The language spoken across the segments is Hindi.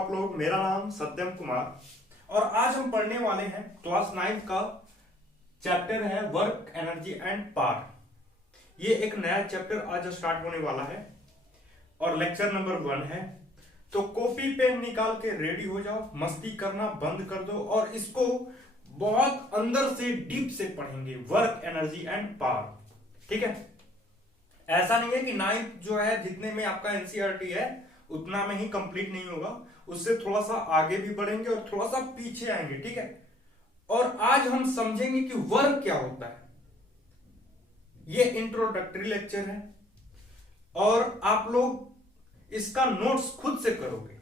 आप लोग। मेरा नाम सत्यम कुमार और आज हम पढ़ने वाले हैं क्लास 9 का चैप्टर है वर्क एनर्जी एंड पावर। ये एक नया चैप्टर आज स्टार्ट होने वाला है और लेक्चर नंबर 1 है। तो कॉपी पेन निकाल के रेडी हो जाओ, मस्ती करना बंद कर दो और इसको बहुत अंदर से डीप से पढ़ेंगे, वर्क एनर्जी एंड पावर। ठीक है, ऐसा नहीं है कि 9th जो है जितने में आपका एनसीईआरटी है उतना में ही कंप्लीट नहीं होगा, उससे थोड़ा सा आगे भी बढ़ेंगे और थोड़ा सा पीछे आएंगे। ठीक है, और आज हम समझेंगे कि वर्क क्या होता है। ये इंट्रोडक्टरी लेक्चर है और आप लोग इसका नोट्स खुद से करोगे।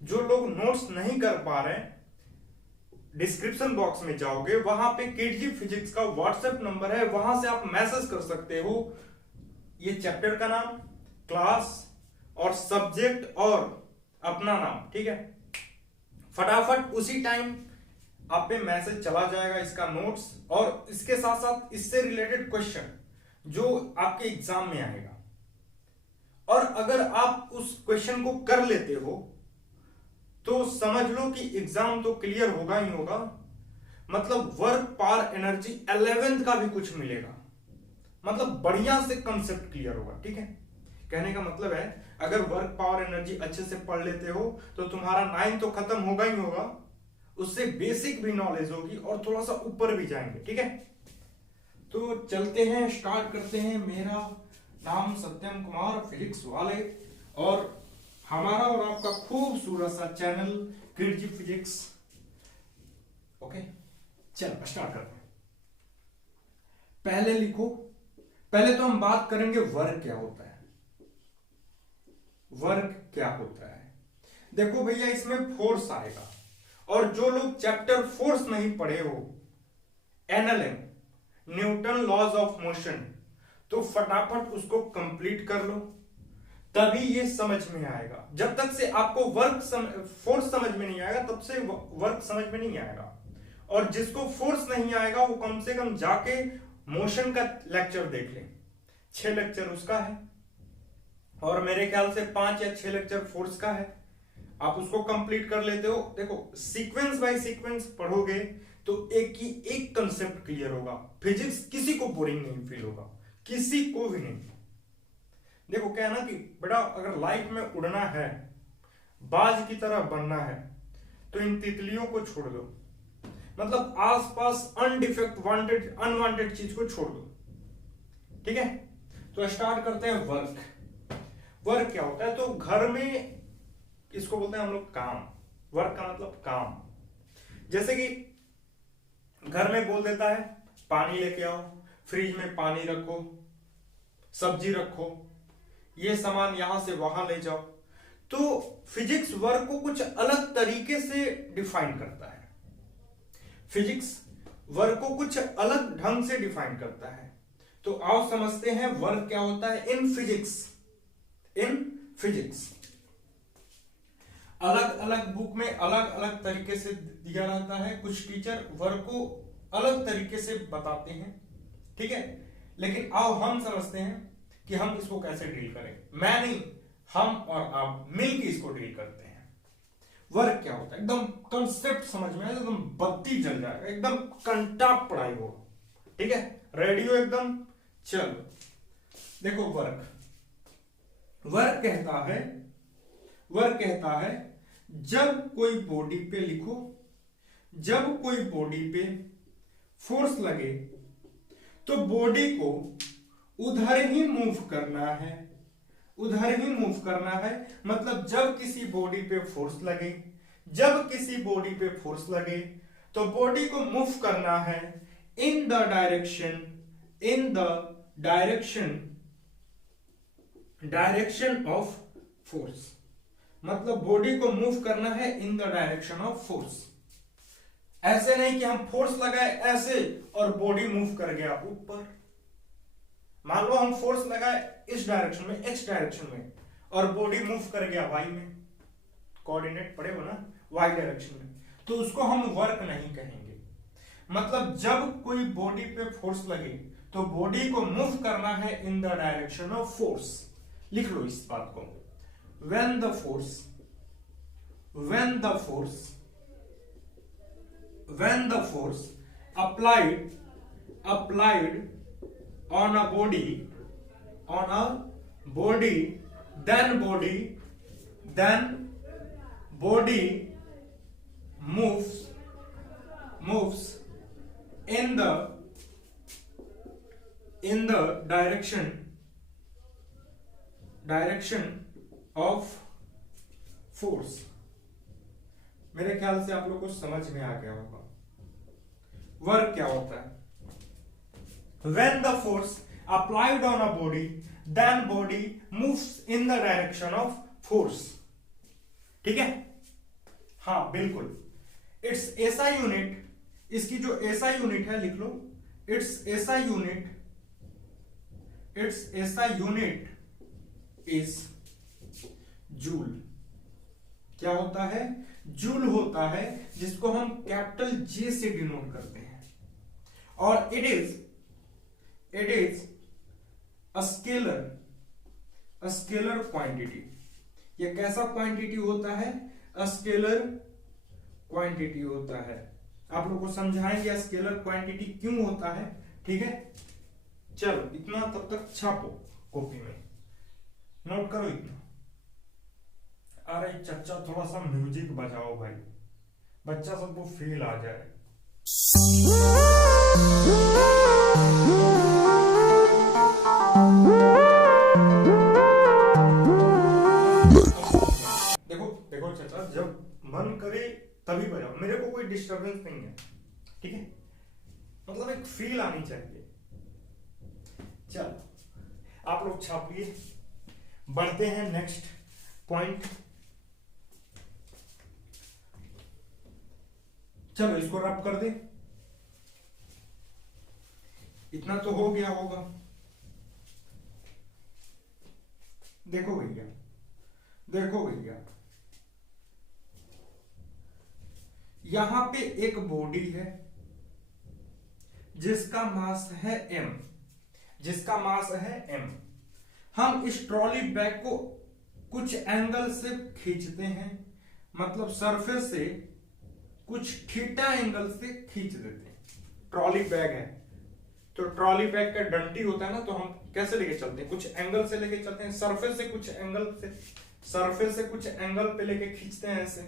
जो लोग नोट्स नहीं कर पा रहे हैं, डिस्क्रिप्शन बॉक्स में जाओगे, वहां पे केजी फिजिक्स का व्हाट्सएप नंबर है, वहां से आप मैसेज कर सकते हो। ये चैप्टर का नाम, क्लास और सब्जेक्ट और अपना नाम। ठीक है, फटाफट उसी टाइम आप पे मैसेज चला जाएगा इसका नोट्स और इसके साथ साथ इससे रिलेटेड क्वेश्चन जो आपके एग्जाम में आएगा। और अगर आप उस क्वेश्चन को कर लेते हो तो समझ लो कि एग्जाम तो क्लियर होगा ही होगा, मतलब वर्क पावर एनर्जी 11th का भी कुछ मिलेगा, मतलब बढ़िया से कंसेप्ट क्लियर होगा। ठीक है, कहने का मतलब है अगर वर्क पावर एनर्जी अच्छे से पढ़ लेते हो तो तुम्हारा 9 तो खत्म होगा ही होगा, उससे बेसिक भी नॉलेज होगी और थोड़ा सा ऊपर भी जाएंगे। ठीक है, तो चलते हैं, स्टार्ट करते हैं। मेरा नाम सत्यम कुमार फिजिक्स वाले और हमारा और आपका खूबसूरत सा चैनल केजी फिजिक्स। ओके, चल स्टार्ट करते हैं। पहले लिखो, पहले तो हम बात करेंगे वर्क क्या होता है। वर्क क्या होता है, देखो भैया, इसमें फोर्स आएगा और जो लोग चैप्टर फोर्स नहीं पढ़े हो, NLM, Newton laws of motion, तो फटाफट उसको कंप्लीट कर लो, तभी ये समझ में आएगा। जब तक से आपको फोर्स समझ में नहीं आएगा तब से वर्क समझ में नहीं आएगा। और जिसको फोर्स नहीं आएगा वो कम से कम जाके मोशन का लेक्चर देख ले, 6 लेक्चर उसका है और मेरे ख्याल से 5 या 6 लेक्चर फोर्स का है। आप उसको कंप्लीट कर लेते हो। देखो, सीक्वेंस बाय सीक्वेंस पढ़ोगे तो एक ही एक कंसेप्ट क्लियर होगा। फिजिक्स किसी को बोरिंग नहीं फील होगा, किसी को भी नहीं। देखो क्या है ना कि बेटा, अगर लाइफ में उड़ना है, बाज की तरह बनना है, तो इन तितलियों को छोड़ दो, मतलब आसपास अनडिफेक्ट वांटेड अनवांटेड चीज को छोड़ दो। ठीक है, तो स्टार्ट करते हैं वर्क। वर्क क्या होता है, तो घर में इसको बोलते हैं हम लोग काम। वर्क का मतलब काम। जैसे कि घर में बोल देता है पानी लेके आओ, फ्रिज में पानी रखो, सब्जी रखो, ये सामान यहां से वहां ले जाओ। तो फिजिक्स वर्क को कुछ अलग तरीके से डिफाइन करता है। फिजिक्स वर्क को कुछ अलग ढंग से डिफाइन करता है। तो आओ समझते हैं वर्क क्या होता है इन फिजिक्स। इन फिजिक्स अलग अलग बुक में अलग अलग तरीके से दिया रहता है। कुछ टीचर वर्क को अलग तरीके से बताते हैं, ठीक है, लेकिन आओ हम समझते हैं कि हम इसको कैसे डील करें। मैं नहीं, हम और आप मिलकर इसको डील करते हैं। वर्क क्या होता है, एकदम कंसेप्ट समझ में आएगा, एकदम बत्ती जल जाएगा, एकदम कंटाप पढ़ाई होगा। ठीक है, रेडियो एकदम। चलो देखो, वर्क कहता है जब कोई बॉडी पे लिखो, जब कोई बॉडी पे फोर्स लगे तो बॉडी को उधर ही मूव करना है, उधर ही मूव करना है। मतलब जब किसी बॉडी पे फोर्स लगे, जब किसी बॉडी पे फोर्स लगे तो बॉडी को मूव करना है इन द डायरेक्शन ऑफ फोर्स। मतलब बॉडी को मूव करना है इन द डायरेक्शन ऑफ फोर्स। ऐसे नहीं कि हम फोर्स लगाए ऐसे और बॉडी मूव कर गया ऊपर। मान लो हम फोर्स लगाए इस डायरेक्शन में, एक्स डायरेक्शन में, और बॉडी मूव कर गया वाई में, कोऑर्डिनेट पड़े हो ना, वाई डायरेक्शन में, तो उसको हम वर्क नहीं कहेंगे। मतलब जब कोई बॉडी पे फोर्स लगे तो बॉडी को मूव करना है इन द डायरेक्शन ऑफ फोर्स। लिख लो इस बात को, when the force when the force applied on a body then body moves in the direction of force। मेरे ख्याल से आप लोग को समझ में आ गया होगा वर्क क्या होता है। When the force applied on a body then body moves in the direction of force। ठीक है, हाँ बिल्कुल। इट्स एसआई यूनिट, इसकी जो एसआई यूनिट है लिख लो, it's SI unit is joule. क्या होता है? जूल होता है, जिसको हम कैपिटल जे से डिनोट करते हैं। और it is a scalar quantity. ये कैसा क्वांटिटी होता है? अ स्केलर क्वांटिटी होता है। आप लोग को समझाएंगे स्केलर क्वांटिटी क्यों होता है। ठीक है, चलो इतना तब तक छापो कॉपी में, नोट करो इतना। अरे चचा थोड़ा सा म्यूजिक बजाओ भाई, बच्चा सबको फील आ जाए। देखो देखो चचा, जब मन करे तभी बजाओ, मेरे को कोई डिस्टरबेंस नहीं है। ठीक है, मतलब एक फील आनी चाहिए। चलो आप लोग छापिए, बढ़ते हैं नेक्स्ट पॉइंट। चलो इसको रब कर दे। इतना तो हो गया होगा। देखो भैया, यहां पे एक बॉडी है जिसका मास है m। हम इस ट्रॉली बैग को कुछ एंगल से खींचते हैं, मतलब सरफेस से कुछ थीटा एंगल से खींच देते हैं। ट्रॉली बैग है तो ट्रॉली बैग का डंटी होता है ना, तो हम कैसे लेके चलते हैं? कुछ एंगल से लेके चलते हैं, सरफेस से कुछ एंगल पे लेके खींचते हैं ऐसे।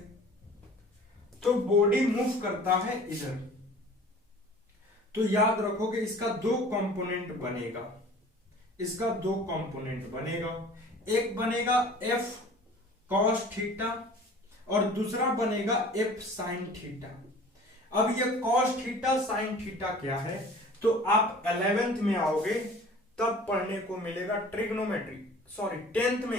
तो बॉडी मूव करता है इधर। तो याद रखोगे इसका दो कंपोनेंट बनेगा। एक बनेगा f cos थीटा और दूसरा बनेगा f sin थीटा। अब ये cos थीटा sin थीटा क्या है? तो आप 11th में आओगे तब पढ़ने को मिलेगा ट्रिग्नोमेट्री, सॉरी 10th में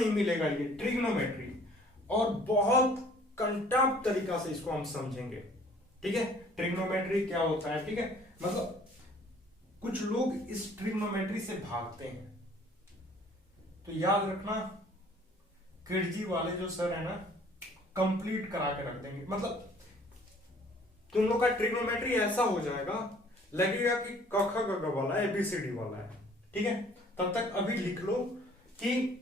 ही मिलेगा ये ट्रिग्नोमेट्री, और बहुत कंटाप तरीका से इसको हम समझेंगे। ठीक है, ट्रिग्नोमेट्री क्या होता है। ठीक है, मतलब कुछ लोग इस ट्रिग्नोमेट्री से भागते हैं, तो याद रखना किरजी वाले जो सर है ना, कंप्लीट करा के रख देंगे। मतलब तुम लोग का ट्रिग्नोमेट्री ऐसा हो जाएगा, लगेगा कि क ख ग घ वाला ABCD वाला है। ठीक है, तब तक अभी लिख लो कि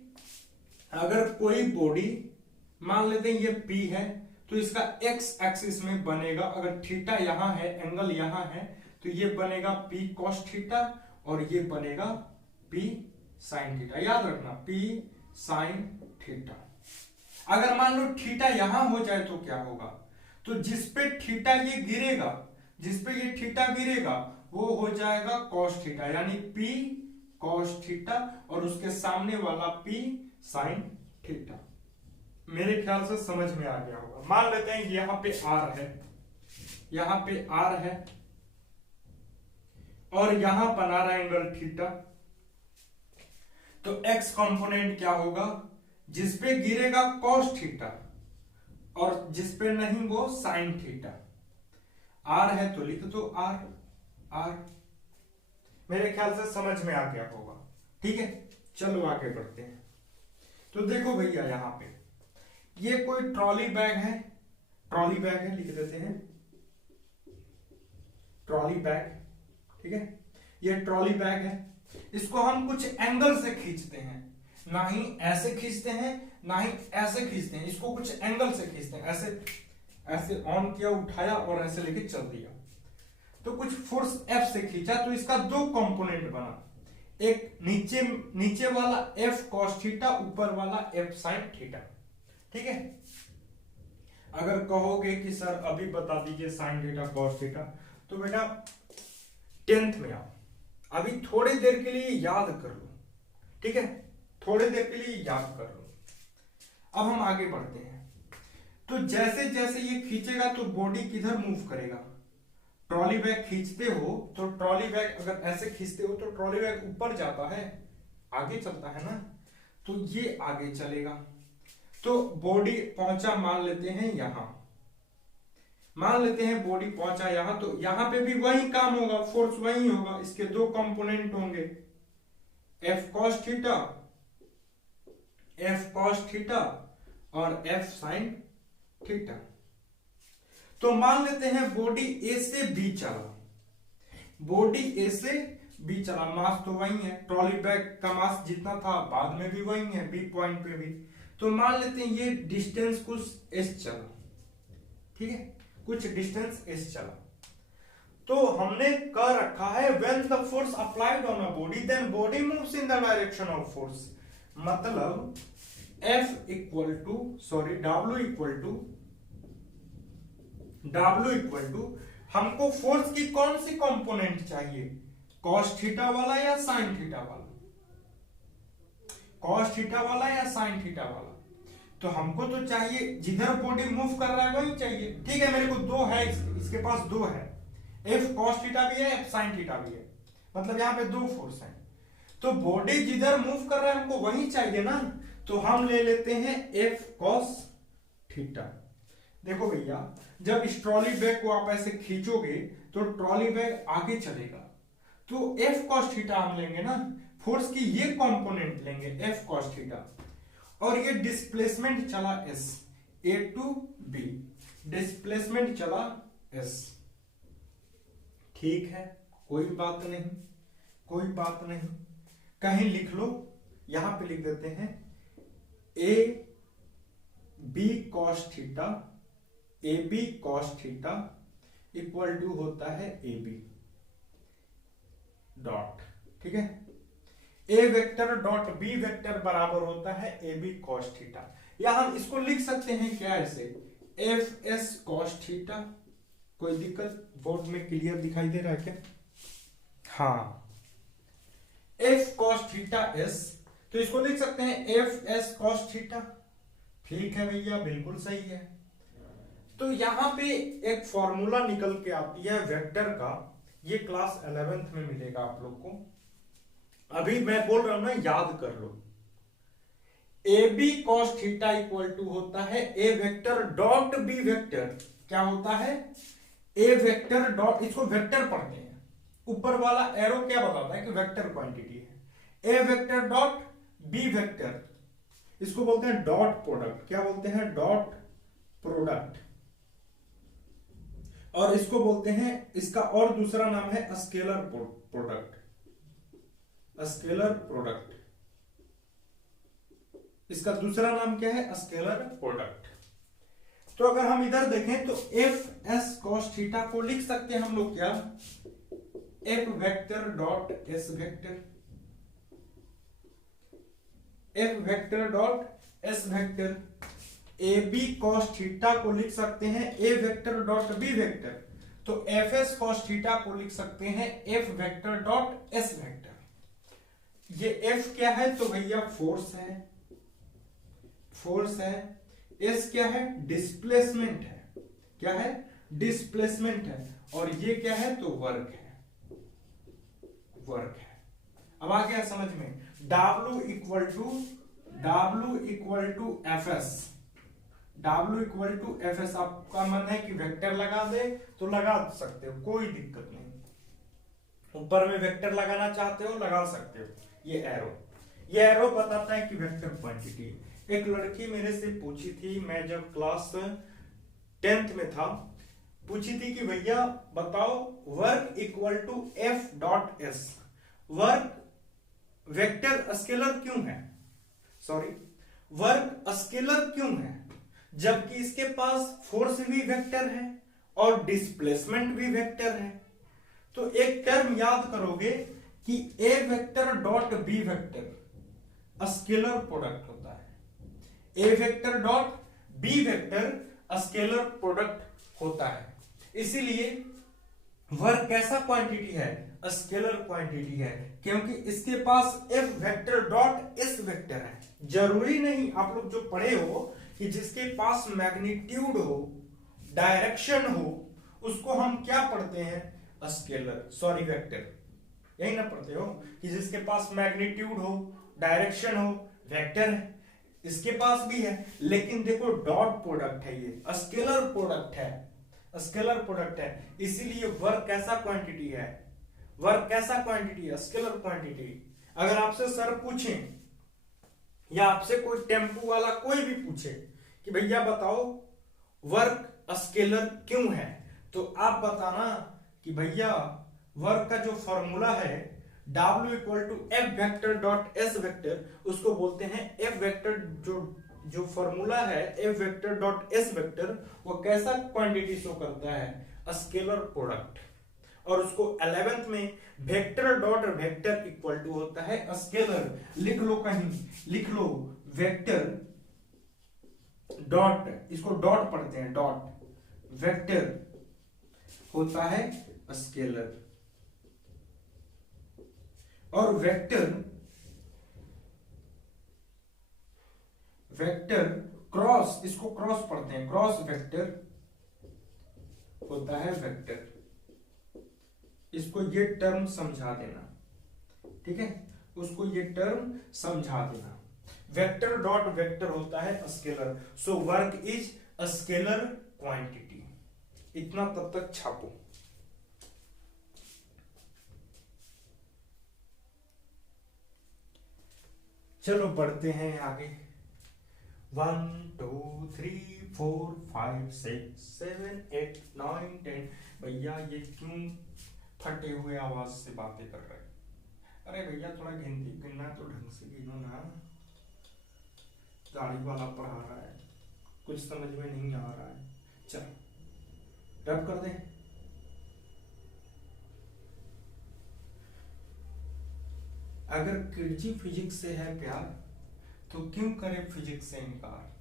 अगर कोई बॉडी मान लेते हैं ये P है, तो इसका x एक्सिस में बनेगा, अगर थीटा यहां है, एंगल यहां है, तो ये बनेगा P cos थीटा और ये बनेगा P sin थीटा। याद रखना P sin थीटा। अगर मान लो थीटा यहां हो जाए तो क्या होगा? तो जिसपे थीटा ये गिरेगा वो हो जाएगा cos थीटा, यानी P cos थीटा और उसके सामने वाला P sin थीटा। मेरे ख्याल से समझ में आ गया होगा। मान लेते हैं यहां पे R है और यहां बना रहा एंगल थीटा, तो x कंपोनेंट क्या होगा? जिसपे गिरेगा cos थीटा और जिसपे नहीं वो sin थीटा। R है तो लिख दो R। मेरे ख्याल से समझ में आ गया होगा। ठीक है, चलो आगे बढ़ते हैं। तो देखो भैया, यहां पे ये कोई ट्रॉली बैग है, लिख देते हैं ट्रॉली बैग। ठीक है, ये ट्रॉली बैग है, इसको हम कुछ एंगल से खींचते हैं, ना ही ऐसे खींचते हैं ना ही ऐसे खींचते हैं, इसको कुछ एंगल से खींचते हैं, ऐसे ऐसे ऑन किया, उठाया और ऐसे लेके चल दिया, तो कुछ फोर्स F से खींचा तो इसका दो कंपोनेंट बना, एक नीचे वाला F cos थीटा, ऊपर वाला F sin थीटा। ठीक है, अगर कहोगे कि सर अभी बता दीजिए sin थीटा cos थीटा, तो बेटा 10th में आओ, अभी थोड़ी देर के लिए याद कर लो। ठीक है, थोड़ी देर के लिए याद कर लो। अब हम आगे बढ़ते हैं। तो जैसे जैसे ये खींचेगा तो बॉडी किधर मूव करेगा, ट्रॉली बैग खींचते हो तो ट्रॉली बैग अगर ऐसे खींचते हो तो ट्रॉली बैग ऊपर जाता है, आगे चलता है ना, तो ये आगे चलेगा। तो बॉडी पहुंचा, मान लेते हैं यहां, मान लेते हैं बॉडी पहुंचा यहां, तो यहां पे भी वही काम होगा, फोर्स वही होगा, इसके दो कंपोनेंट होंगे, F cos थीटा और F sin थीटा। तो मान लेते हैं बॉडी ए से बी चला, बॉडी ए से बी चला, मास तो वही है, ट्रॉली बैग का मास जितना था बाद में भी वही है, बी पॉइंट पे भी। तो मान लेते हैं ये डिस्टेंस कुछ एस चला, ठीक है, कुछ डिस्टेंस एस चला। तो हमने कर रखा है when the force applied on a body then body moves in the direction of force, मतलब W इक्वल टू हमको फोर्स की कौन सी कंपोनेंट चाहिए, cos थीटा वाला या sin थीटा वाला, cos थीटा वाला या sin थीटा वाला। तो हमको तो चाहिए जिधर बॉडी मूव कर रहा है वही चाहिए। ठीक है, मेरे को दो है, इसके पास दो है, F cos थीटा भी है, F sin थीटा भी है, मतलब यहाँ पे दो फोर्स है। तो बॉडी जिधर मूव कर रहा है हमको वही चाहिए ना, तो हम ले लेते हैं F cos थीटा। देखो भैया, जब इस ट्रॉली बैग को आप ऐसे खींचोगे तो ट्रॉली बैग आगे चलेगा, तो F cos थीटा हम लेंगे ना, फोर्स की ये कंपोनेंट लेंगे F cos थीटा, और ये डिस्प्लेसमेंट चला S, A to B, displacement चला S। ठीक है, कोई बात नहीं, कोई बात नहीं, कहीं लिख लो, यहां पे लिख देते हैं A B cos theta, AB cos theta equal to होता है AB डॉट, ठीक है, A vector dot B vector बराबर होता है AB cos थीटा, या हम इसको लिख सकते हैं क्या ऐसे, FS cos थीटा। कोई दिक्कत, बोर्ड में क्लियर दिखाई दे रहा है क्या? हाँ, F cos थीटा S, तो इसको लिख सकते हैं FS cos थीटा। ठीक है भैया, बिल्कुल सही है। तो यहां पे एक फॉर्मूला निकल के आती है वेक्टर का, ये क्लास 11th में मिलेगा आप लोग को, अभी मैं बोल रहा हूं ना, याद कर लो। AB cos theta equal to होता है A vector dot B vector, क्या होता है A वेक्टर डॉट, इसको वेक्टर पढ़ते हैं, ऊपर वाला एरो क्या बताता है कि वेक्टर क्वांटिटी है, A vector dot B vector, इसको बोलते हैं डॉट प्रोडक्ट, क्या बोलते हैं, डॉट प्रोडक्ट, और इसको बोलते हैं, इसका और दूसरा नाम है स्केलर प्रोडक्ट, स्केलर प्रोडक्ट, इसका दूसरा नाम क्या है, स्केलर प्रोडक्ट। तो अगर हम इधर देखें तो FS cos थीटा को लिख सकते हैं हम लोग क्या, F vector dot S vector, F vector dot S vector. AB cos theta को लिख सकते हैं A vector dot B vector, तो FS cos थीटा को लिख सकते हैं F vector dot S vector. ये F क्या है, तो भैया फोर्स है, फोर्स है, S क्या है, डिस्प्लेसमेंट है, क्या है, डिस्प्लेसमेंट है, और ये क्या है, तो वर्क है, वर्क है। अब आ गया समझ में, W equal to FS, W equal to FS, आपका मन है कि वेक्टर लगा दे तो लगा सकते हो, कोई दिक्कत नहीं, ऊपर में वेक्टर लगाना चाहते हो लगा सकते हो। ये एरो बताता है कि वेक्टर क्वांटिटी। एक लड़की मेरे से पूछी थी, मैं जब क्लास 10th में था, पूछी थी कि भैया बताओ work equal to F dot S, work vector scalar क्यों है, सॉरी, वर्क स्केलर क्यों है, जबकि इसके पास फोर्स भी वेक्टर है और डिस्प्लेसमेंट भी वेक्टर है। तो एक टर्म याद करोगे कि A vector dot B vector scalar product होता है। A vector dot B vector scalar product होता है। इसीलिए वर्क कैसा क्वांटिटी है, स्केलर क्वांटिटी है, क्योंकि इसके पास F vector dot S vector है। जरूरी नहीं आप लोग जो पढ़े हो कि जिसके पास मैग्नीट्यूड हो, डायरेक्शन हो, उसको हम क्या पढ़ते हैं, स्केलर, सॉरी वेक्टर। यही ना पढ़ते हो कि जिसके पास मैग्नीट्यूड हो, डायरेक्शन हो, वेक्टर है। इसके पास भी है, लेकिन देखो डॉट प्रोडक्ट है, ये स्केलर प्रोडक्ट है, स्केलर प्रोडक्ट है। इसीलिए वर्क कैसा क्वांटिटी है, वर्क कैसा क्वांटिटी है, स्केलर क्वांटिटी। अगर आपसे सर पूछें या आपसे कोई टेम्पू वाला कोई भी पूछे कि भैया बताओ वर्क स्केलर क्यों है, तो आप बताना कि भैया वर्क का जो फॉर्मूला है W equal to F vector dot S vector, उसको बोलते हैं एफ वेक्टर। जो फॉर्मूला है F vector dot S vector, वो कैसा क्वांटिटी शो करता है, स्केलर प्रोडक्ट। और उसको 11th में vector dot vector equal to होता है स्केलर। लिख लो, कहीं लिख लो, वेक्टर डॉट, इसको डॉट पढ़ते हैं, डॉट वेक्टर होता है स्केलर। और वेक्टर क्रॉस, इसको क्रॉस पढ़ते हैं, क्रॉस वेक्टर होता है वेक्टर। इसको ये टर्म समझा देना, ठीक है, उसको ये टर्म समझा देना। वेक्टर डॉट वेक्टर होता है scalar. So work is scalar quantity. इतना तब तक छापो। चलो बढ़ते हैं आगे। 1 2 3 4 5 6 7 8 9 10। भैया ये क्यों फटे हुए आवाज से बातें कर रहे हैं? अरे भैया थोड़ा गिनना तो ढंग से गिनो ना। दाढ़ी वाला पढ़ा रहा है, कुछ समझ में नहीं आ रहा है। चल रब कर दे। अगर किरची फिजिक्स से है प्यार, तो क्यों करे फिजिक्स से इनकार।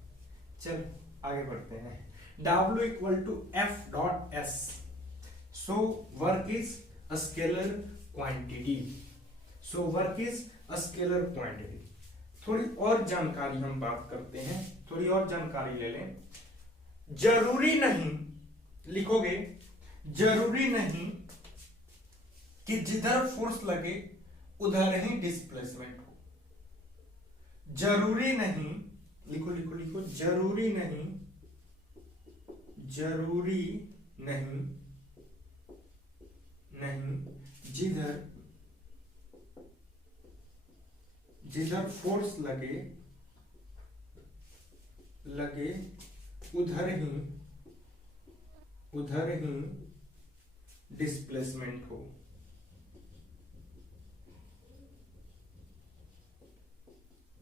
चल आगे बढ़ते हैं। W equal to F dot S. So work is scalar quantity. So work is scalar quantity. थोड़ी और जानकारी हम बात करते हैं, थोड़ी और जानकारी ले लें। जरूरी नहीं, लिखोगे, जरूरी नहीं कि जिधर फोर्स लगे उधर ही डिस्प्लेसमेंट हो। जरूरी नहीं, लिखो लिखो लिखो, जरूरी नहीं, जरूरी नहीं, नहीं जिधर फोर्स लगे उधर ही डिस्प्लेसमेंट हो।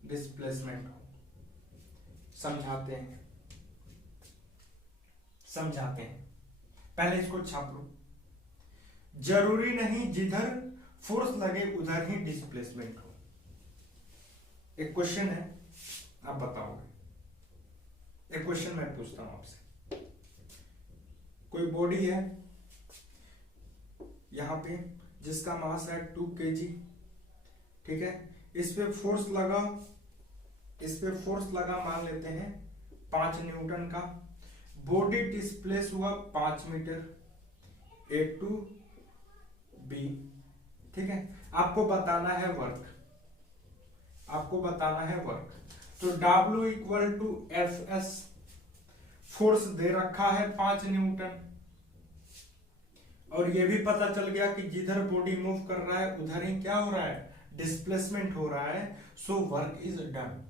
डिस्प्लेसमेंट हो। समझाते हैं, पहले इसको छाप लो। जरूरी नहीं जिधर फोर्स लगे उधर ही डिस्प्लेसमेंट हो। एक क्वेश्चन है, आप बताओगे। एक क्वेश्चन मैं पूछता हूं आपसे। कोई बॉडी है यहां पे जिसका मास है 2 kg, ठीक है। इस पे फोर्स लगा मान लेते हैं 5 न्यूटन का। बॉडी डिस्प्लेस हुआ 5 मीटर ए टू बी, ठीक है। आपको बताना है वर्क, तो W equal to F S, force दे रखा है 5 न्यूटन, और ये भी पता चल गया कि जिधर बॉडी मूव कर रहा है उधर ही क्या हो रहा है, डिस्प्लेसमेंट हो रहा है। सो work is done.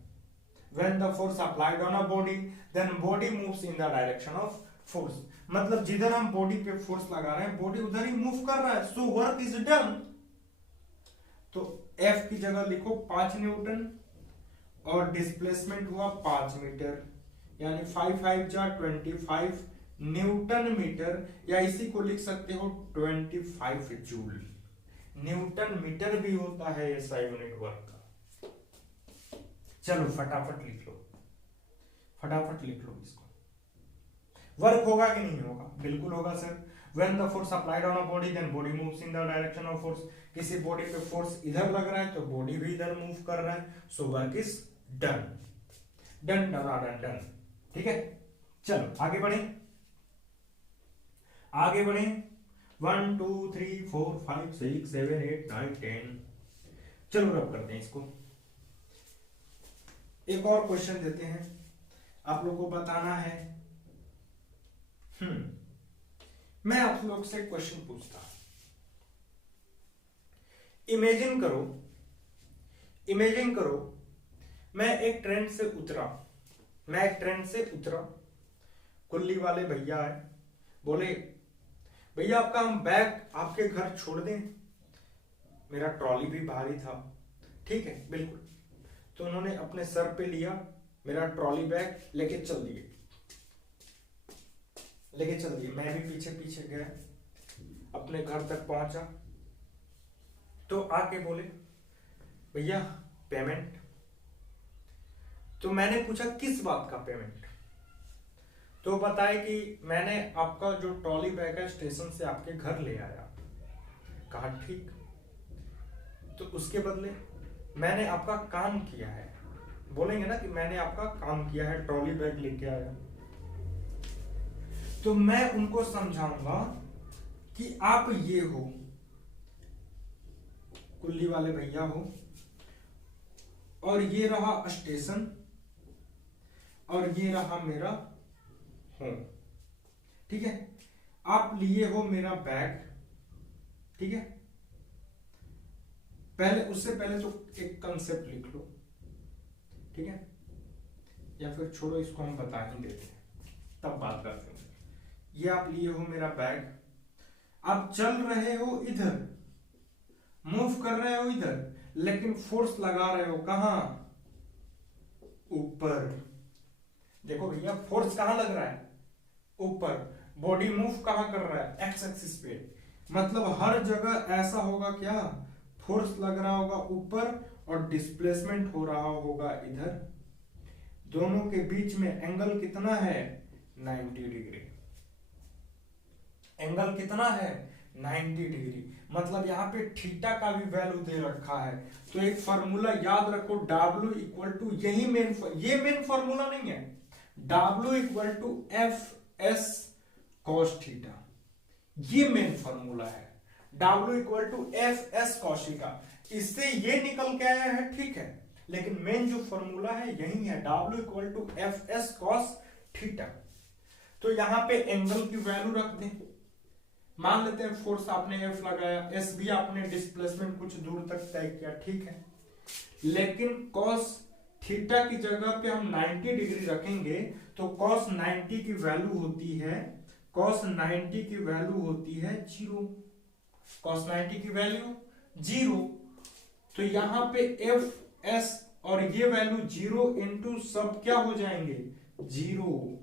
When the force applied on a body, then body moves in the direction of force. मतलब जिधर हम बॉडी पे फोर्स लगा रहे हैं बॉडी उधर ही मूव कर रहा है। सो वर्क इज डन। तो F की जगह लिखो 5 न्यूटन और डिस्प्लेसमेंट हुआ 5 मीटर, यानी 5 5 जा 25 न्यूटन मीटर, या इसी को लिख सकते हो 25 जूल। न्यूटन मीटर भी होता है ऐसा यूनिट वर्क का। चलो फटाफट लिख लो, फटाफट लिख लो इसको। वर्क होगा कि नहीं होगा? बिल्कुल होगा sir. When the force applied on a body, then body moves in the direction of force. किसी बॉडी पे फोर्स इधर लग रहा है तो बॉडी भी इधर मूव कर रहा है, सो work is done. Done done done done. ठीक है, चलो आगे बढ़े, आगे बढ़े। 1 2 3 4 5 6 7 8 9 10। चलो रब करते हैं इसको। एक और क्वेश्चन देते हैं, आप लोग को बताना है। मैं आप लोग से क्वेश्चन पूछता हूं। इमेजिन करो, इमेजिन करो मैं एक ट्रेन से उतरा, मैं एक ट्रेन से उतरा, कुल्ली वाले भैया आए, बोले भैया आपका हम बैग आपके घर छोड़ दें। मेरा ट्रॉली भी भारी था, ठीक है बिल्कुल। तो उन्होंने अपने सर पे लिया, मेरा ट्रॉली बैग लेके चल दिए, लेके चल दिए। मैं भी पीछे पीछे गया, अपने घर तक पहुंचा तो आके बोले भैया पेमेंट। तो मैंने पूछा किस बात का पेमेंट? तो बताए कि मैंने आपका जो ट्रॉली बैग है स्टेशन से आपके घर ले आया। कहा ठीक, तो उसके बदले मैंने आपका काम किया है, बोलेंगे ना कि मैंने आपका काम किया है, ट्रॉली बैग लेके आया। तो मैं उनको समझाऊंगा कि आप ये हो, कुल्ली वाले भैया हो, और ये रहा स्टेशन, और ये रहा मेरा होम, ठीक है। आप लिए हो मेरा बैग, ठीक है। पहले, उससे पहले तो एक कंसेप्ट लिख लो, ठीक है, या फिर छोड़ो इसको हम बता ही देते हैं, तब बात करते हैं। ये आप लिए हो मेरा बैग, आप चल रहे हो इधर, मूव कर रहे हो इधर, लेकिन फोर्स लगा रहे हो कहां? ऊपर। देखो भैया फोर्स कहां लग रहा है? ऊपर। बॉडी मूव कहां कर रहा है? एक्स एक्सिस पे। मतलब हर जगह ऐसा होगा क्या? फोर्स लग रहा होगा ऊपर और डिस्प्लेसमेंट हो रहा होगा इधर। दोनों के बीच में एंगल कितना है? 90 डिग्री। एंगल कितना है? 90 डिग्री। मतलब यहाँ पे थीटा का भी वैल्यू दे रखा है। तो एक फार्मूला याद रखो, W इक्वल टू, यही मेन, ये मेन फार्मूला नहीं है, W equal to FS cos theta, ये मेन फार्मूला है। W equal to FS cos theta, इससे ये निकल के आया है, ठीक है, लेकिन मेन जो फार्मूला है यही है, W equal to FS cos theta. तो यहाँ पे एंगल की वैल्यू रख दें, मान लेते हैं फोर्स आपने F लगाया, S भी आपने डिस्प्लेसमेंट कुछ दूर तक तय किया, ठीक है, लेकिन cos थीटा की जगह पे हम 90 डिग्री रखेंगे तो cos 90 की वैल्यू होती है, cos 90 की वैल्यू होती है 0, cos 90 की वैल्यू 0। तो यहां पे F S और ये वैल्यू 0 इंटू सब क्या हो जाएंगे? 0।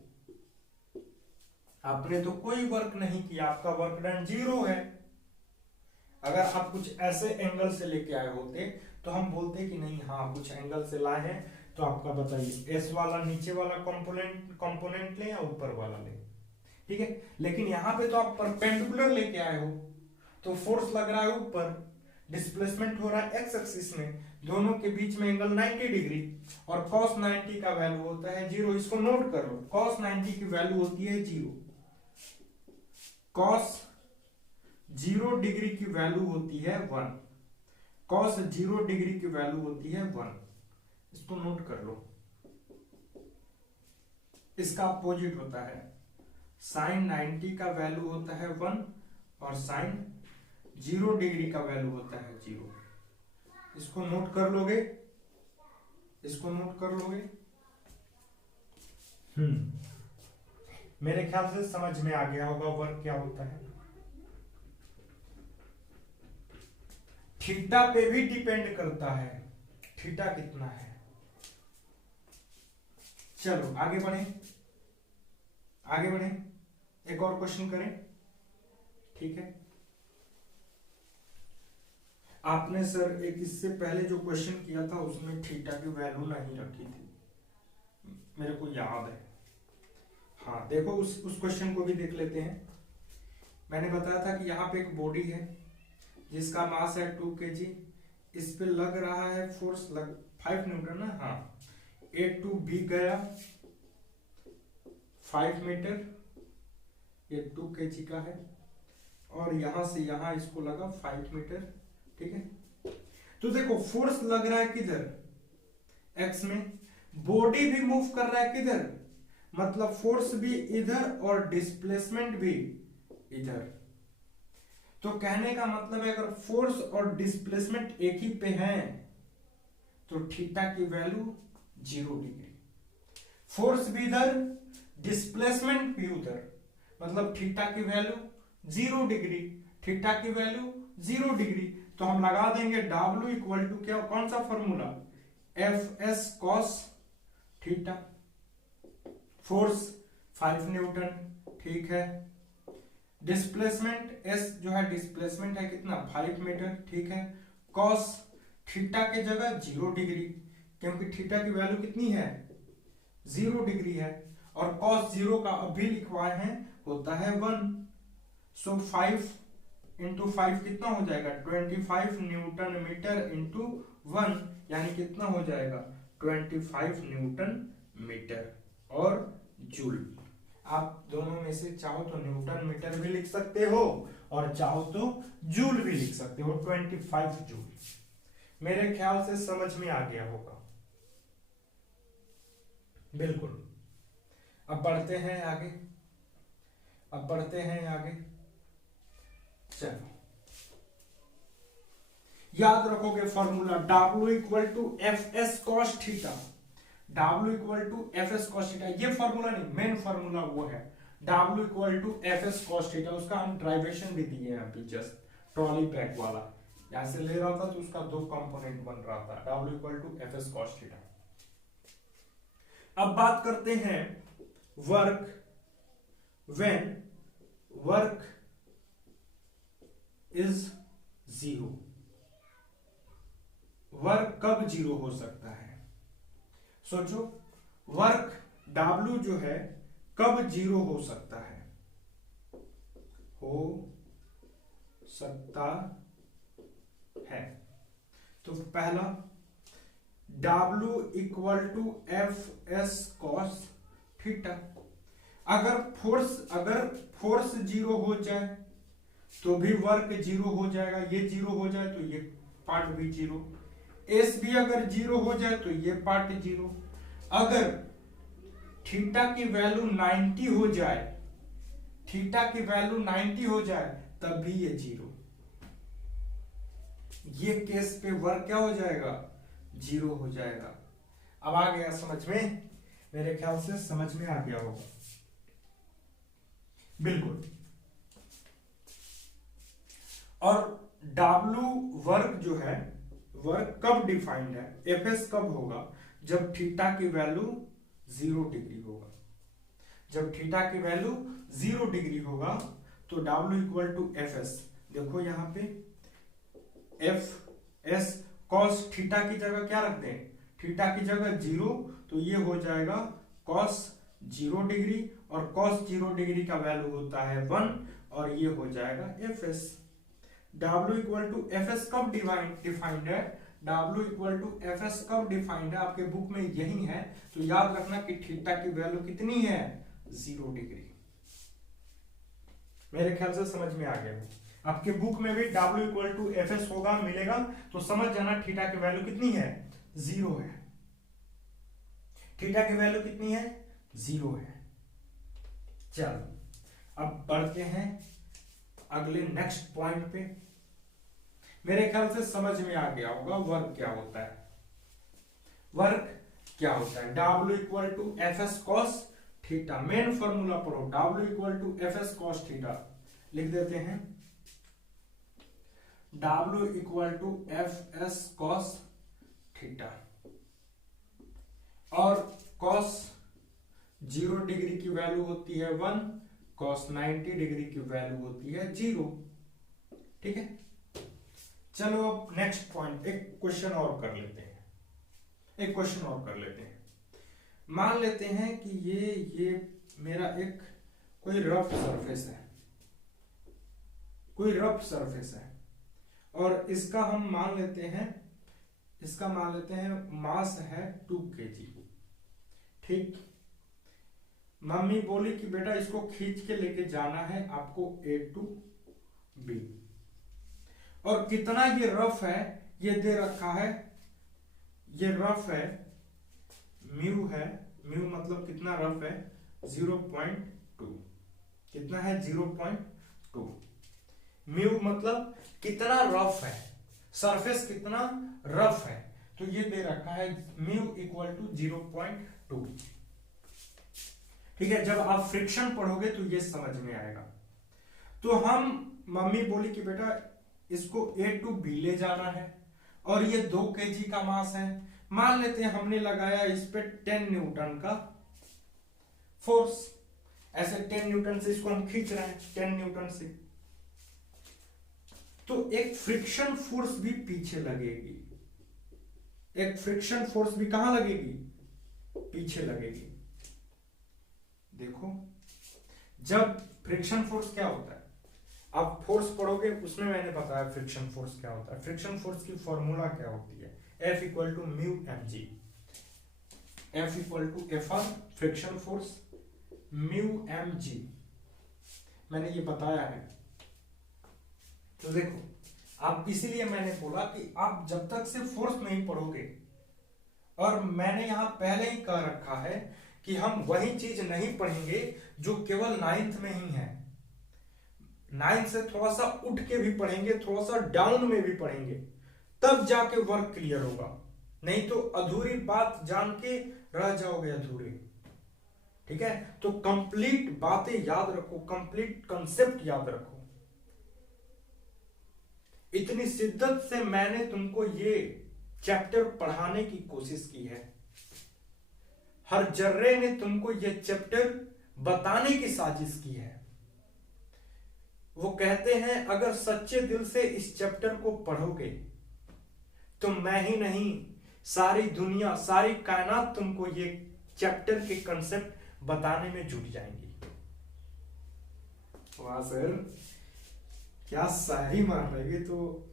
आपने तो कोई वर्क नहीं किया, आपका वर्क डन 0 है। अगर आप कुछ ऐसे एंगल से लेके आए होते तो हम बोलते कि नहीं हाँ कुछ एंगल से लाए हैं, तो आपका बताइए एस वाला नीचे वाला कंपोनेंट लें या ऊपर वाला लें, ठीक है। लेकिन यहाँ पे तो आप परपेंडिकुलर लेके आए हो, तो फोर्स लग रहा है ऊपर, डिस्प्लेसमेंट हो रहा है एक्स एक्सिस में, दोनों के बीच में एंगल 90 डिग्री, और cos 90 का वैल्यू होता है 0। इसको नोट कर लो, cos 90 की वैल्यू होती है 0, cos 0 डिग्री की वैल्यू होती है 1, cos 0 डिग्री की वैल्यू होती है 1। इसको नोट कर लो। इसका अपोजिट होता है, sin 90 का वैल्यू होता है 1 और sin 0 डिग्री का वैल्यू होता है 0। इसको नोट कर लोगे, इसको नोट कर लोगे। मेरे ख्याल से समझ में आ गया होगा वर्क क्या होता है। थीटा पे भी डिपेंड करता है, थीटा कितना है। चलो आगे बढ़े, आगे बढ़े, एक और क्वेश्चन करें, ठीक है। आपने सर एक इससे पहले जो क्वेश्चन किया था उसमें थीटा की वैल्यू नहीं रखी थी, मेरे को याद है। हाँ देखो उस क्वेश्चन को भी देख लेते हैं। मैंने बताया था कि यहाँ पे एक बॉडी है जिसका मास है 2 kg, इस पे लग रहा है फोर्स 5 न्यूटन ना, हाँ। ए टू बी गया 5 मीटर, ये 2 kg का है, और यहां से यहां इसको लगा 5 मीटर, ठीक है। तो देखो फोर्स लग रहा है किधर, एक्स में, बॉडी भी मूव कर रहा है किधर, मतलब फोर्स भी इधर और डिस्प्लेसमेंट भी इधर। तो कहने का मतलब है अगर फोर्स और डिस्प्लेसमेंट एक ही पे है तो थीटा की वैल्यू 0 डिग्री, फोर्स भी इधर डिस्प्लेसमेंट भी उधर, मतलब थीटा की वैल्यू 0 डिग्री, थीटा की वैल्यू 0 डिग्री। तो हम लगा देंगे W इक्वल टू क्या, कौन सा formula, F S cos theta, force 5 Newton, ठीक है। डिस्प्लेसमेंट एस जो है डिस्प्लेसमेंट है कितना 5 मीटर, ठीक है। कॉस थीटा के जगह 0 डिग्री, क्योंकि थीटा की वैल्यू कितनी है 0 डिग्री है, और कॉस 0 का अभी लिखवाए हैं होता है 1। सो 5 इंटू 5 कितना हो जाएगा 25 न्यूटन मीटर इंटू 1, यानी कितना हो जाएगा 25 न्यूटन मीटर और जूल। आप दोनों में से चाहो तो न्यूटन मीटर भी लिख सकते हो और चाहो तो जूल भी लिख सकते हो, 25 जूल। मेरे ख्याल से समझ में आ गया होगा, बिल्कुल। अब बढ़ते हैं आगे, अब बढ़ते हैं आगे। चलो याद रखोगे formula W equal to F S cos theta, W equal to F S cos theta, ये फॉर्मूला नहीं, मेन फॉर्मूला वो है W equal to F S cos theta. उसका हम ड्राइवेशन भी दिए हैं अभी जस्ट, ट्रॉली पैक वाला, यहां से ले रहा था तो उसका 2 कंपोनेंट बन रहा था, W equal to F S cos theta. अब बात करते हैं work when work is 0, work कब 0 हो सकता है, सोचो। वर्क W जो है कब 0 हो सकता है, हो सकता है। तो पहला W equal to F S cos theta, अगर फोर्स 0 हो जाए तो भी वर्क 0 हो जाएगा, ये 0 हो जाए तो ये पार्ट भी 0, एस भी अगर 0 हो जाए तो ये पार्ट 0, अगर थीटा की वैल्यू 90 हो जाए, थीटा की वैल्यू 90 हो जाए तब भी ये 0, ये केस पे वर्क क्या हो जाएगा 0 हो जाएगा। अब आ गया समझ में, मेरे ख्याल से समझ में आ गया होगा, बिल्कुल। और W वर्क जो है, वर्क कब डिफाइंड है, एफ एस कब होगा, जब थीटा की वैल्यू 0 डिग्री होगा, जब थीटा की वैल्यू 0 डिग्री होगा तो W equal to F S, देखो यहां पे एफ एस कॉस थीटा की जगह क्या रखते हैं, थीटा की जगह 0, तो ये हो जाएगा कॉस 0 डिग्री, और कॉस 0 डिग्री का वैल्यू होता है 1, और ये हो जाएगा F S. W equal to F S कब डिफाइंड है, W equal to F S कब डिफाइंड है, आपके बुक में यही है, तो याद रखना कि थीटा की वैल्यू कितनी है 0 डिग्री। मेरे ख्याल से समझ में आ गया, आपके बुक में भी W equal to F S होगा, मिलेगा, तो समझ जाना थीटा की वैल्यू कितनी है 0 है, थीटा की वैल्यू कितनी है 0 है। चलो अब बढ़ते हैं अगले नेक्स्ट पॉइंट पे। मेरे ख्याल से समझ में आ गया होगा वर्क क्या होता है, वर्क क्या होता है, W equal to F S cos theta, main formula पढ़ो, W equal to F S cos theta लिख देते हैं, W equal to F S cos theta, और कॉस 0 डिग्री की वैल्यू होती है 1, cos 90 डिग्री की वैल्यू होती है 0। ठीक है, चलो अब नेक्स्ट पॉइंट, एक क्वेश्चन और कर लेते हैं, एक क्वेश्चन और कर लेते हैं। मान लेते हैं कि ये मेरा एक कोई रफ सरफेस है, कोई रफ सरफेस है, और इसका हम मान लेते हैं, इसका मान लेते हैं मास है 2 kg। ठीक, मम्मी बोली कि बेटा इसको खींच के लेके जाना है आपको A to B, और कितना ये रफ है ये दे रखा है, ये रफ है, म्यू है, म्यू मतलब कितना रफ है 0.2, कितना है 0.2, म्यू मतलब कितना रफ है, सरफेस कितना रफ है, तो ये दे रखा है म्यू इक्वल टू 0.2। ठीक है, जब आप फ्रिक्शन पढ़ोगे तो ये समझ में आएगा। तो हम, मम्मी बोली कि बेटा इसको A to B ले जाना है, और ये 2 kg का मास है, मान लेते हैं हमने लगाया इस पे 10 न्यूटन का फोर्स, ऐसे 10 न्यूटन से इसको हम खींच रहे हैं, 10 न्यूटन से, तो एक फ्रिक्शन फोर्स भी पीछे लगेगी, एक फ्रिक्शन फोर्स भी कहां लगेगी, पीछे लगेगी। देखो, जब फ्रिक्शन फोर्स क्या होता है, आप फोर्स पढ़ोगे उसमें मैंने बताया फ्रिक्शन फोर्स क्या होता है। फ्रिक्शन फोर्स की फॉर्मूला क्या होती है, F equal to mu mg, F equal to F r friction force, mu mg, मैंने ये बताया है। तो देखो, आप इसीलिए मैंने बोला कि आप जब तक से फोर्स नहीं पढ़ोगे, और मैंने यहां पहले ही कह रखा है कि हम वही चीज नहीं पढ़ेंगे जो केवल 9th में ही है, 9th से थोड़ा सा उठ के भी पढ़ेंगे, थोड़ा सा डाउन में भी पढ़ेंगे, तब जाके वर्क क्लियर होगा, नहीं तो अधूरी बात जान के रह जाओगे अधूरे। ठीक है, तो कंप्लीट बातें याद रखो, कंप्लीट कंसेप्ट याद रखो। इतनी शिद्दत से मैंने तुमको ये चैप्टर पढ़ाने की कोशिश की है, हर जर्रे ने तुमको ये चैप्टर बताने की साजिश की है। वो कहते हैं अगर सच्चे दिल से इस चैप्टर को पढ़ोगे तो मैं ही नहीं, सारी दुनिया, सारी कायनात तुमको ये चैप्टर के कंसेप्ट बताने में जुट जाएंगी। वाह सर, क्या शायरी मार रहे, तो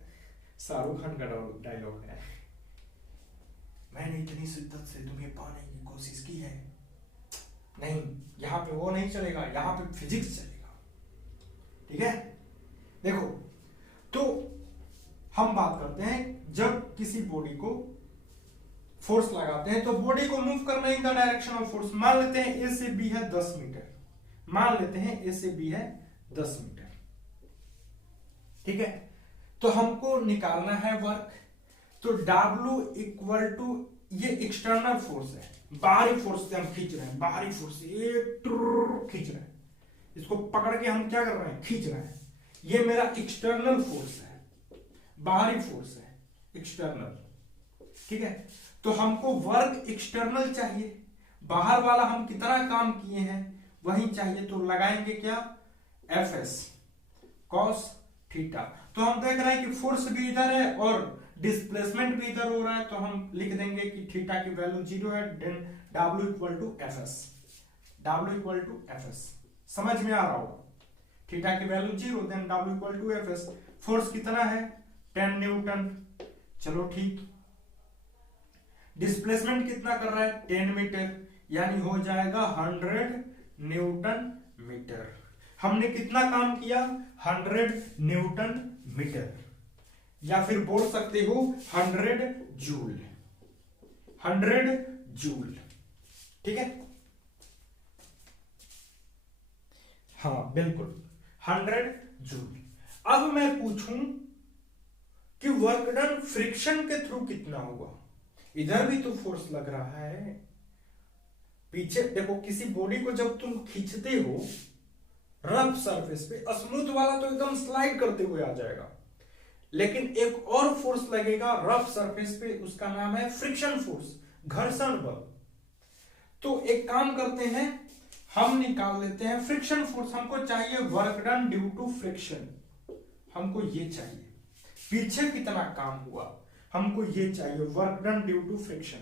शाहरुख खान का डायलॉग है। मैंने इतनी शिद्दत से तुम्हें पाने की कोशिश की है, नहीं यहां पे वो नहीं चलेगा, यहां पे फिजिक्स चलेगा। ठीक है, देखो, तो हम बात करते हैं जब किसी बॉडी को फोर्स लगाते हैं तो बॉडी को मूव करना इन द डायरेक्शन ऑफ फोर्स। मान लेते हैं ए से बी है 10 मीटर, मान लेते हैं ए से बी है 10 मीटर। ठीक है, तो हमको निकालना है वर्क, तो W इक्वल टू, ये एक्सटर्नल फोर्स है, बाहरी फोर्स से हम खींच रहे हैं, बाहरी फोर्स से ये खींच रहे हैं, इसको पकड़ के हम क्या कर रहे हैं, खींच रहे हैं। ये मेरा एक्सटर्नल फोर्स है, बाहरी फोर्स है, एक्सटर्नल। ठीक है, तो हमको वर्क एक्सटर्नल चाहिए, बाहर वाला हम कितना काम किए हैं वही चाहिए, तो लगाएंगे क्या, Fs cos थीटा। तो हम देख रहे हैं कि फोर्स भी इधर है और डिस्प्लेसमेंट भी इधर हो रहा है, तो हम लिख देंगे कि थीटा की वैल्यू 0 है, then W equal to Fs, W equal to Fs। समझ में आ रहा होगा, थीटा की value 0, then W equal to Fs। Force कितना है 10 न्यूटन, चलो ठीक। डिस्प्लेसमेंट कितना कर रहा है 10 मीटर, यानी हो जाएगा 100 न्यूटन मीटर। हमने कितना काम किया 100 न्यूटन मीटर, या फिर बोल सकते हो 100 जूल, 100 जूल। ठीक है, हाँ बिल्कुल 100 जूल। अब मैं पूछूं कि वर्क डन फ्रिक्शन के थ्रू कितना होगा, इधर भी तो फोर्स लग रहा है, पीछे देखो, किसी बॉडी को जब तुम खींचते हो रफ सरफेस पे, स्मूथ वाला तो एकदम स्लाइड करते हुए आ जाएगा, लेकिन एक और फोर्स लगेगा रफ सरफेस पे, उसका नाम है फ्रिक्शन फोर्स, घर्षण बल। तो एक काम करते हैं, हम निकाल लेते हैं फ्रिक्शन फोर्स। हमको चाहिए work done due to friction, हमको ये चाहिए। पीछे कितना काम हुआ हमको ये चाहिए, work done due to friction.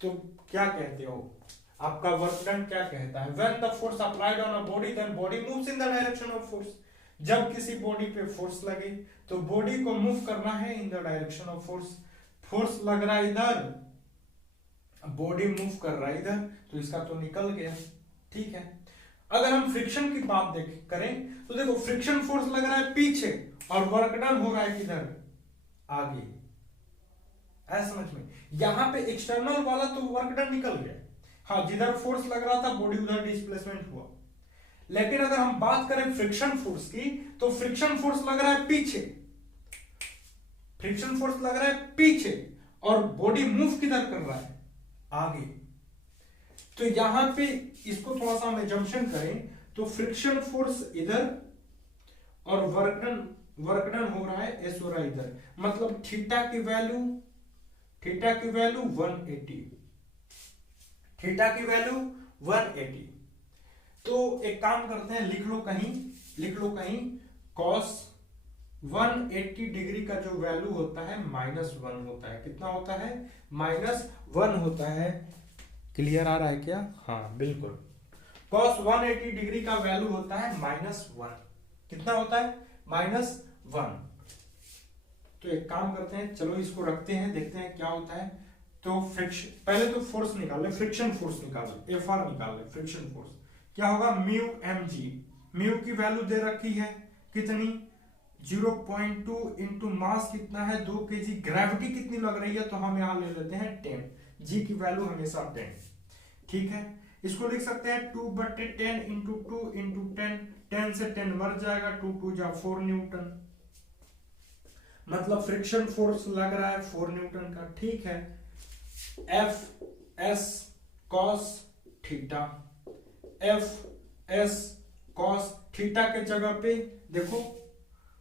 तो क्या कहते हो, आपका वर्क डन क्या कहता है, when the force applied on a body then body moves in the direction of force. जब किसी बॉडी पे फोर्स लगे तो बॉडी को मूव करना है इन the direction of force. Force लग रहा है इधर, बॉडी मूव कर रहा है इधर, तो इसका तो निकल गया, ठीक है। अगर हम फ्रिक्शन की बात करें तो देखो फ्रिक्शन फोर्स लग रहा है पीछे और वर्क डन हो रहा है किधर, आगे। ऐसा समझ में, यहां पे एक्सटर्नल वाला तो वर्क डन निकल गया, हाँ जिधर फोर्स लग रहा था बॉडी उधर डिस्प्लेसमेंट हुआ। लेकिन अगर हम बात करें फ्रिक्शन फोर्स की तो फ्रिक्शन फोर्स लग रहा है पीछे, फ्रिक्शन फोर्स लग रहा है पीछे और बॉडी मूव किधर कर रहा है, आगे। तो यहां पे इसको थोड़ा सा हम एजम्पशन करें तो फ्रिक्शन फोर्स इधर और वर्क डन हो रहा है एस हो रहा है इधर, मतलब थीटा की वैल्यू 180, थीटा की वैल्यू 180। तो एक काम करते हैं, लिख लो कहीं cos 180 डिग्री का जो वैल्यू होता है -1 होता है। कितना होता है, -1 होता है। क्लियर आ रहा है क्या, हाँ बिल्कुल। cos 180 डिग्री का वैल्यू होता है -1। कितना होता है, -1। तो एक काम करते हैं, चलो इसको रखते हैं, देखते हैं क्या होता है। तो फ्रिक्शन, पहले तो फोर्स निकाल ले, फ्रिक्शन फोर्स निकाल ले, एफआर निकाल ले, फ्रिक्शन फोर्स क्या होगा, म्यू mg। म्यू की वैल्यू दे रखी है कितनी, 0.2 इंटू मास कितना है 2 kg। ग्रेविटी कितनी लग रही है तो हम यहां ले लेते हैं 10, जी की वैल्यू हमेशा 10, ठीक है। इसको लिख सकते हैं 2/10 इंटू 2 इंटू 10, 10 से 10 मर जाएगा, 2 2 जा 4 न्यूटन, मतलब फ्रिक्शन फोर्स लग रहा है 4 न्यूटन का, ठीक है। F S cos theta, F S cos theta के जगह पे देखो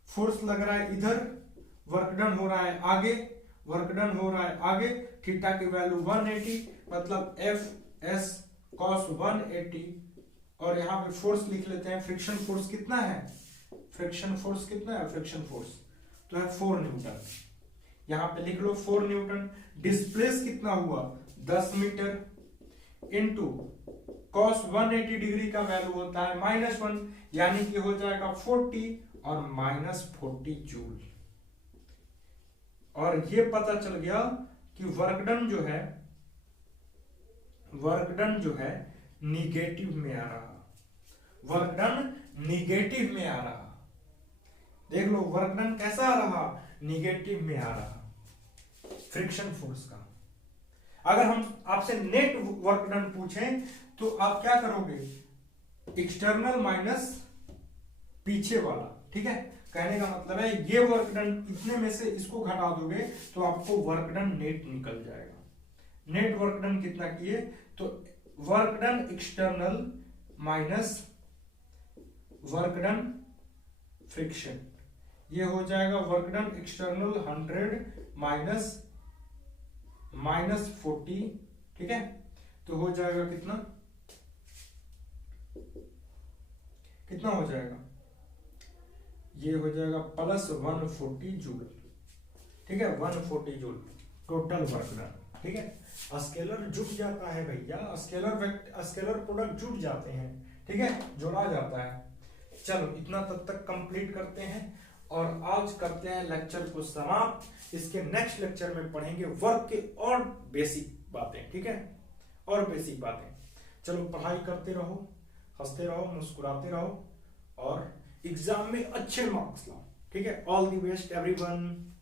फोर्स लग रहा है इधर, वर्क डन हो रहा है आगे, वर्क डन हो रहा है आगे, थीटा की वैल्यू 180, मतलब एफ एस कॉस 180। और यहां पे फोर्स लिख लेते हैं, फ्रिक्शन फोर्स कितना है, फ्रिक्शन फोर्स कितना है, फ्रिक्शन फोर्स तो है 4 न्यूटन। यहां पे लिख लो 4 न्यूटन। डिस्प्लेस कितना हुआ 10 मीटर इंटू cos 180 डिग्री का वैल्यू होता है -1, यानी कि हो जाएगा 40 और -40 जूल। और ये पता चल गया कि वर्क डन जो है निगेटिव में आ रहा, वर्क डन निगेटिव में आ रहा। देख लो वर्क डन कैसा आ रहा, निगेटिव में आ रहा फ्रिक्शन फोर्स का। अगर हम आपसे नेट वर्क डन पूछें तो आप क्या करोगे, एक्सटर्नल माइनस पीछे वाला, ठीक है। कहने का मतलब है ये वर्क डन, इतने में से इसको घटा दोगे तो आपको वर्क डन नेट निकल जाएगा। नेट वर्क डन कितना किए, तो work done external minus work done friction, ये हो जाएगा वर्क डन एक्सटर्नल 100 माइनस 40, ठीक है। तो हो जाएगा कितना हो जाएगा, ये हो जाएगा प्लस 140 जूल, ठीक है। 140 जूल टोटल वर्क डन, ठीक है। स्केलर जुट जाता है भैया, स्केलर प्रोडक्ट जुट जाते हैं, ठीक है, जोड़ा जाता है। चलो इतना तब तक कंप्लीट करते हैं और आज करते हैं लेक्चर को समाप्त। इसके नेक्स्ट लेक्चर में पढ़ेंगे वर्क के और बेसिक बातें, ठीक है, और बेसिक बातें। चलो पढ़ाई करते रहो, हंसते रहो, मुस्कुराते रहो और एग्जाम में अच्छे मार्क्स लाओ, ठीक है। All the best everyone.